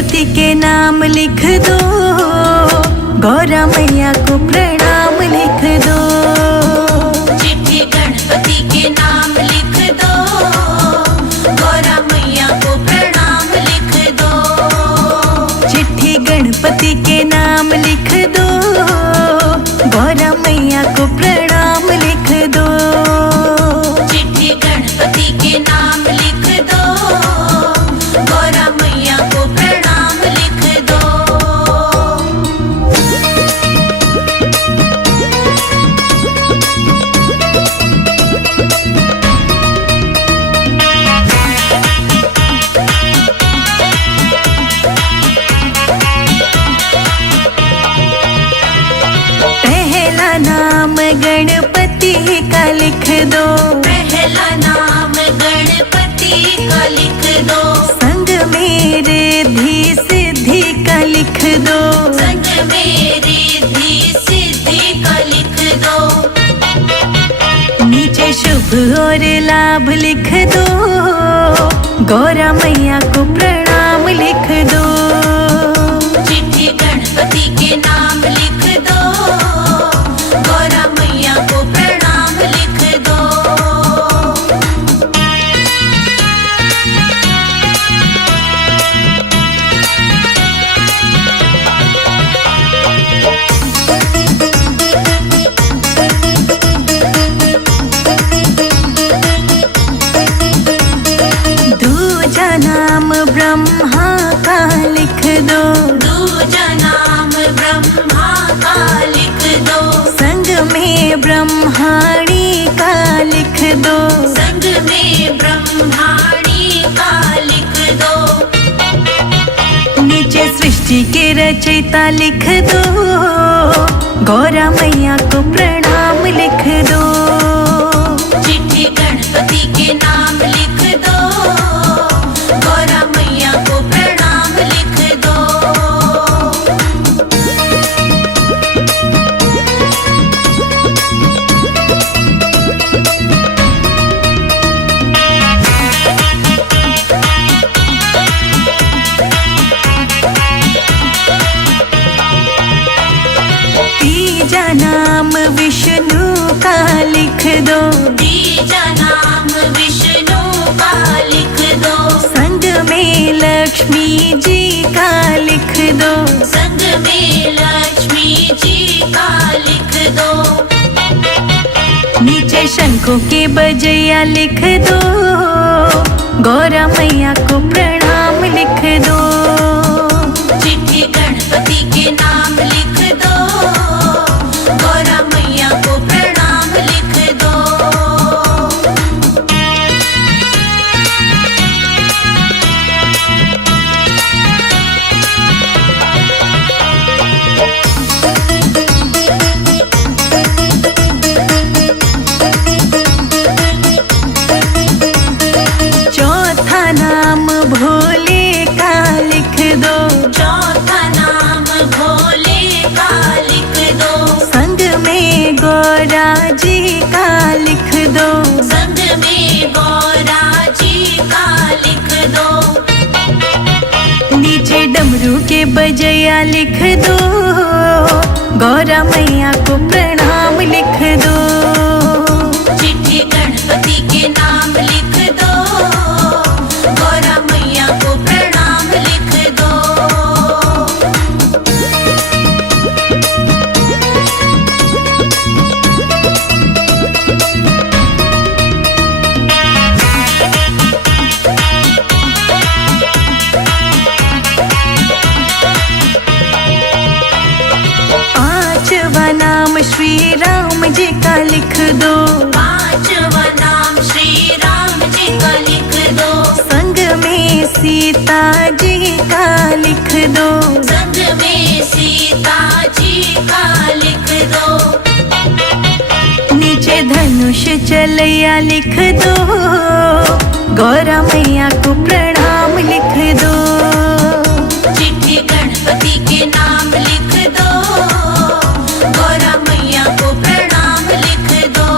गणपति के नाम लिख दो, गौरा मैया को प्रणाम लिख दो। चिट्ठी गणपति के नाम लिख दो, गौरा मैया को प्रणाम लिख दो। चिट्ठी गणपति के नाम लिख दो, गौरा मैया को प्रणाम लिख दो। चिट्ठी गणपति के नाम लिख दो, गौरा मैया को प्रणाम लिख दो। पहला नाम गणपति का लिख दो, पहला नाम गणपति का लिख दो। संग में रिद्धि सिद्धि का लिख दो, संग में रिद्धि सिद्धि का लिख दो। नीचे शुभ और लाभ लिख दो, गौरा मैया को प्रणाम लिख दो। चिट्ठी गणपति के नाम लिख दो, गौरा मैया को प्रणाम लिख दो। दूजा नाम ब्रह्मा का लिख दो, दूजा नाम ब्रह्मा का लिख दो। संग में ब्रह्माणी का लिख दो। संग में ब्रह्माणी का लिख दो। नीचे सृष्टि के रचयिता लिख दो, गौरा मैया को प्रणाम लिख दो। चिट्ठी गणपति के नाम लिख दो, गौरा मैया को प्रणाम लिख दो। तीजा नाम विष्णु का लिख दो, तीजा नाम विष्णु का लिख दो। संग में लक्ष्मी जी का लिख दो। संग में लक्ष्मी जी का लिख दो। नीचे शंखों के बजैया लिख दो, गौरा मैया को प्रणाम लिख दो। चिट्ठी गणपति के नाम लिख दो, गौरा मैया को प्रणाम लिख दो। चौथा नाम भोले का लिख दो, चौथा नाम भोले का लिख दो। संग में गौरा जी का लिख दो। संग में गौरा जी का लिख दो। नीचे डमरू के बजैया लिख दो, गौरा मैया को प्रणाम लिख दो। चिट्ठी गणपति के नाम लिख दो, गौरा मैया को प्रणाम लिख दो। पांचवा नाम श्री राम जी का लिख दो, पांचवा नाम श्री राम जी का लिख दो। संग में सीता जी का लिख दो। संग में सीता जी का लिख दो। नीचे धनुष चलैया लिख दो, गौरा मैया को प्रणाम लिख दो। चिट्ठी गणपति के नाम लिख दो, गौरा मैया को प्रणाम लिख दो।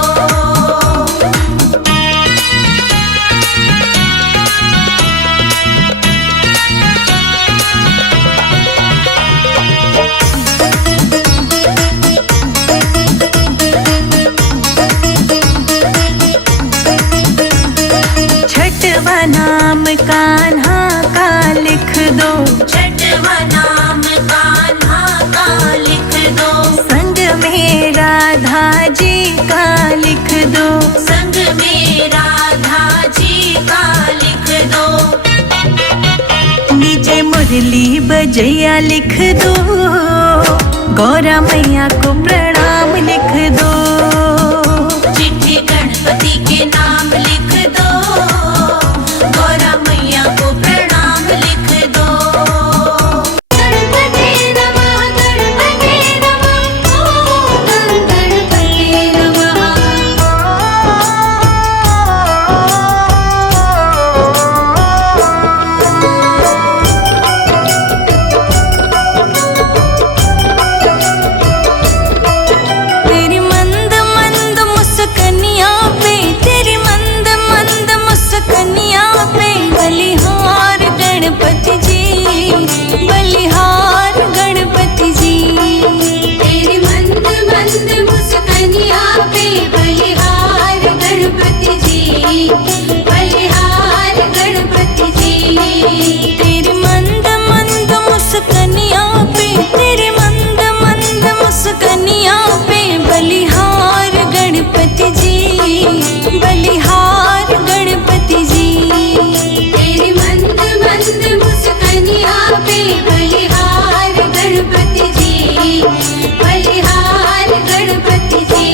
दो, छठवा नाम कान्हा का लिख दो, संग में राधा जी का लिख दो, संग में राधा जी का लिख दो, निजे मुरली बजैया लिख दो, गौरा मैया को प्रणाम लिख दो, चिट्ठी गणपति के नाम लिख दो, गौरा मैया को प्रणाम लिख दो। गणपति नमः, गणपति नमः, ओम गणपति नमः। तेरी मंद मंद मुस्कनिया पे, तेरी मंद मंद मुस्कनिया पे, बलिहार गणपति जी, बलिहार गणपति जी, तेरी मंद मंद मुस्कनिया पे, बलिहार गणपति जी, बलिहार गणपति जी। तेरी मंद मंद मुस्कनिया पे, तेरी मंद मंद मुस्कनिया पे, बलिहार गणपति जी, बलिहार गणपति जी, तेरी मंद मंद मुस्कनिया पे, बलिहार गणपति जी, बलिहार गणपति जी।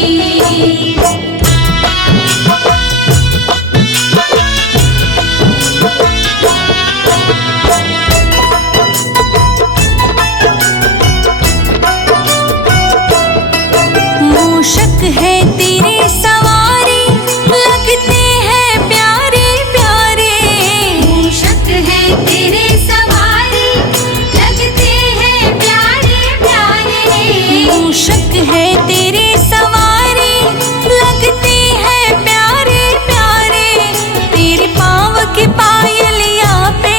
मूषक है तेरे सवारी, लगते हैं प्यारे प्यारे, मूषक है तेरे सवारी, लगते हैं प्यारे प्यारे, मूषक है तेरे सवारी, लगते हैं प्यारे प्यारे, तेरे पाँव की पायलिया पे,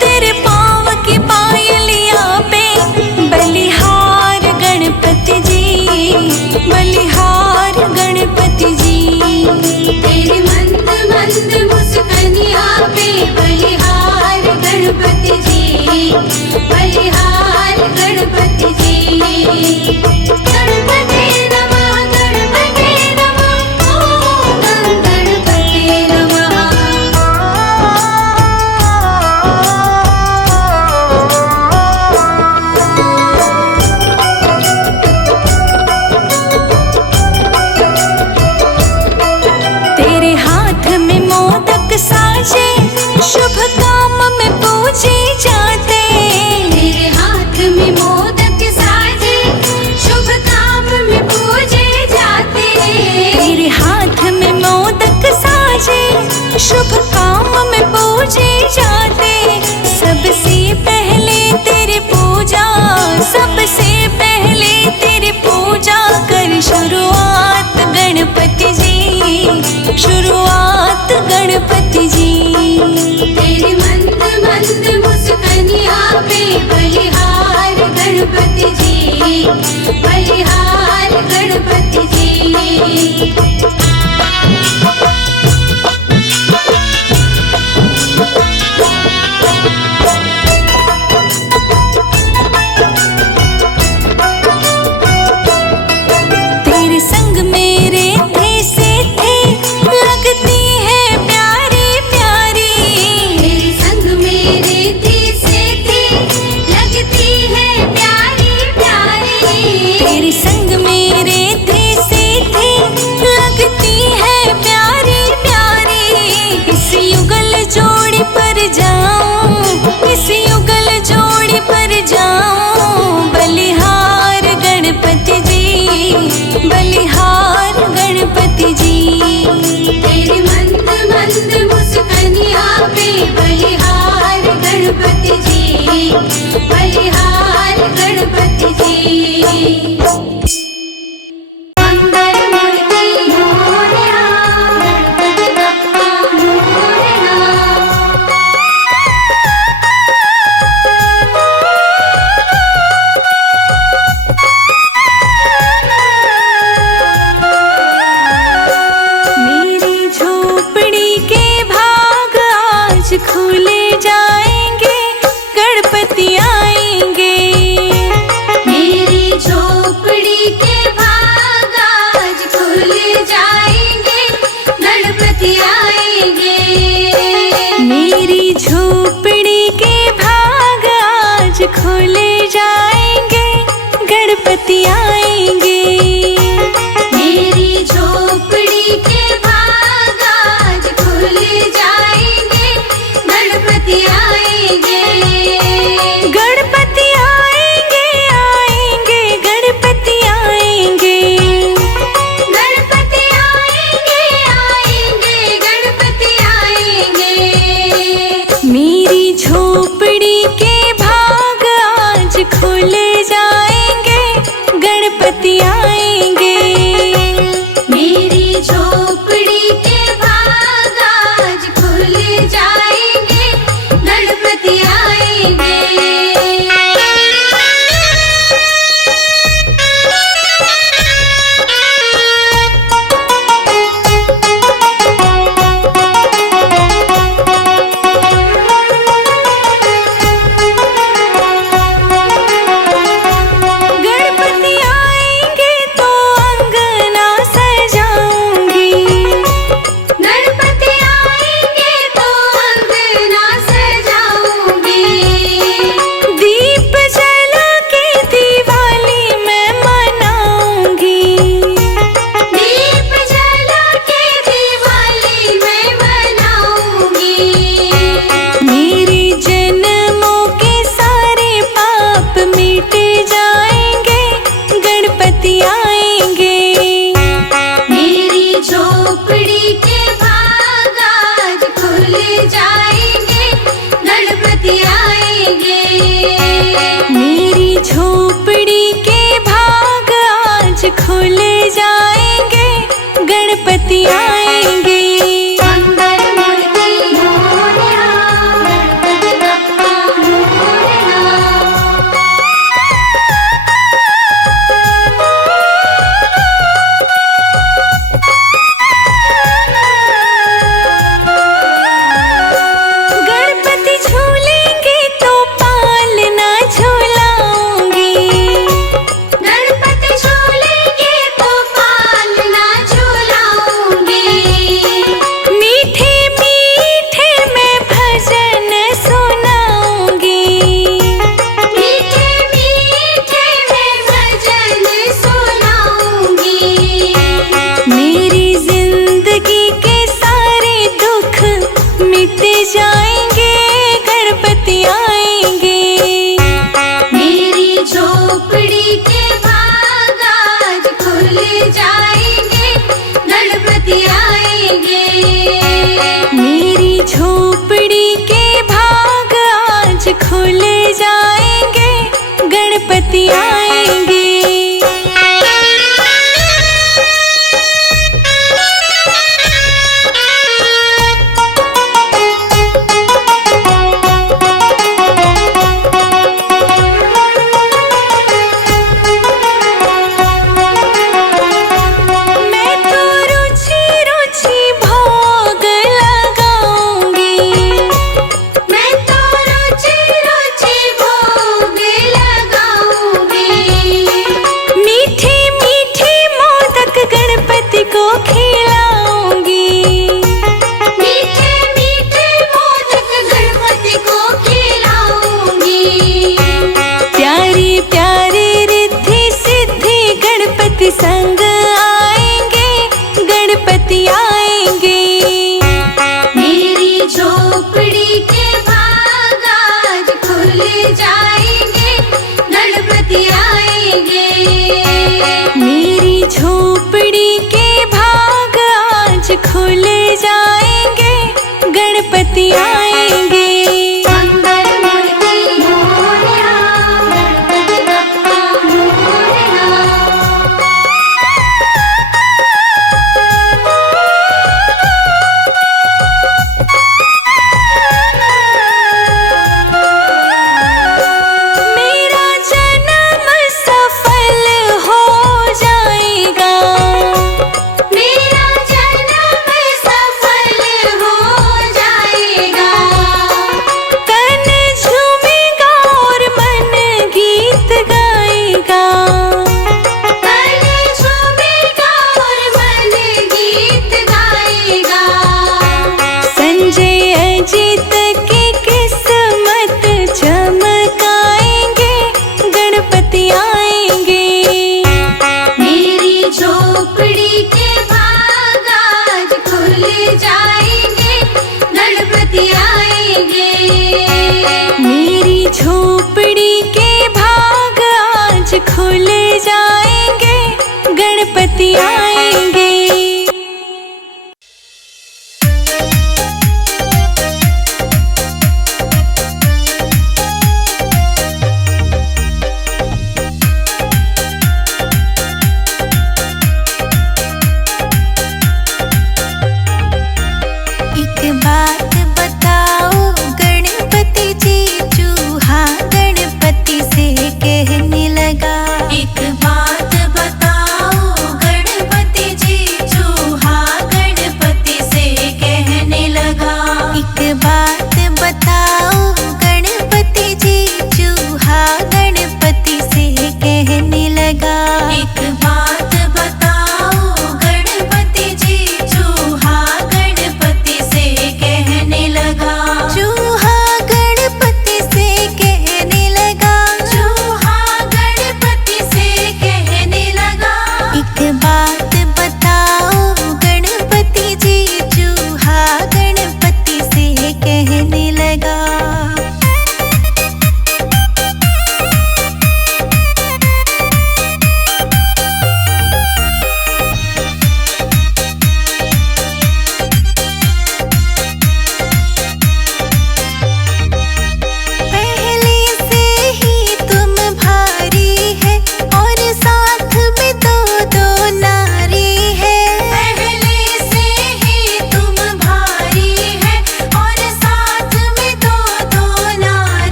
तेरे पाँव की पायलिया पे, बलिहार गणपति जी, बलिहार गणपति जी, तेरी मंद मंद मुस्कनिया पे, बलिहार गणपति जी, बलिहार गणपति जी। गणपति नमः, गणपति नमः, ओम गणपति नमः। तेरे हाथ में मोदक साजे, शुभ काम में पूजे जाते, तेरे हाथ में मोदक साजे, शुभ काम में पूजे जाते, तेरे हाथ में मोदक साजे, शुभ काम में पूजे जाते, सबसे पहले तेरी पूजा, सबसे पहले तेरी पूजा कर शुरुआत गणपति जी, शुरुआत गणपति जी, तेरी मंद मंद मुस्कनिया पे, बलिहार गणपति जी, बलिहार गणपति जी। तेरे संग मेरे थे से थे, लगती है प्यारी प्यारी, तेरे संग मेरे थी से थी, लगती है प्यारी प्यारी, तेरे संग मेरे थे से थे, लगती है प्यारी प्यारी, इस युगल जोड़ी पर जाऊं, इस युगल जोड़ी पर जाऊं, बलिहार गणपति जी, बलिहार गणपति जी, तेरी मंद मंद मुस्कनिया पे, बलिहार गणपति जी, बलिहार गणपति जी। मंगल मूर्ति मोरया, गणपति बप्पा मोरया। खुले जाएंगे, गणपति आएंगे। मेरी झोपड़ी के भाग आज खुल जाएंगे, गणपति आएंगे। मेरी झोपड़ी के भाग आज खुल जाएंगे, गणपति आएंगे। मेरी झोपड़ी के भाग आज खुल जाएंगे, गणपति आएंगे। गणपति आएंगे, आएंगे, गणपति आएंगे। गणपति आएंगे, आएंगे, गणपति आएंगे। मेरी झोपड़ी के भाग आज खुल जाएंगे, गणपति आएंगे। मेरी झोपड़ी के भाग आज खुल जाएंगे, गणपति आएंगे। गणपति आएंगे तो अंगना सजाऊंगी। गणपति आएंगे तो अंगना सजाऊंगी। दीप जला के दिवाली मैं मनाऊंगी। दीप जला के दिवाली मैं मनाऊंगी। मेरे जन्मों के सारे पाप मिट जाएंगे, गणपति आएंगे। मेरी झोपड़ी के भाग आज खुल जाएंगे, गणपति आएंगे। मेरी झोपड़ी के भाग आज खुल जाएंगे, गणपति आएंगे। मंगल मूर्ति मोरया, गणपति बप्पा मोरया। गणपति झूलेंगे तो पालना झूलाऊंगी। गणपति झूलेंगे तो पालना झूलाऊंगी। मीठे मीठे मैं भजन सुनाऊंगी। मीठे मीठे मैं भजन सुनाऊंगी। मेरी जिंदगी के सारे दुख मिट जाएंगे, गणपति आएंगे। मेरी झोपड़ी के भाग आज खुल जाएंगे, गणपति आएंगे। मेरी झोपड़ी के भाग आज खुल जाएंगे, गणपति आएंगे।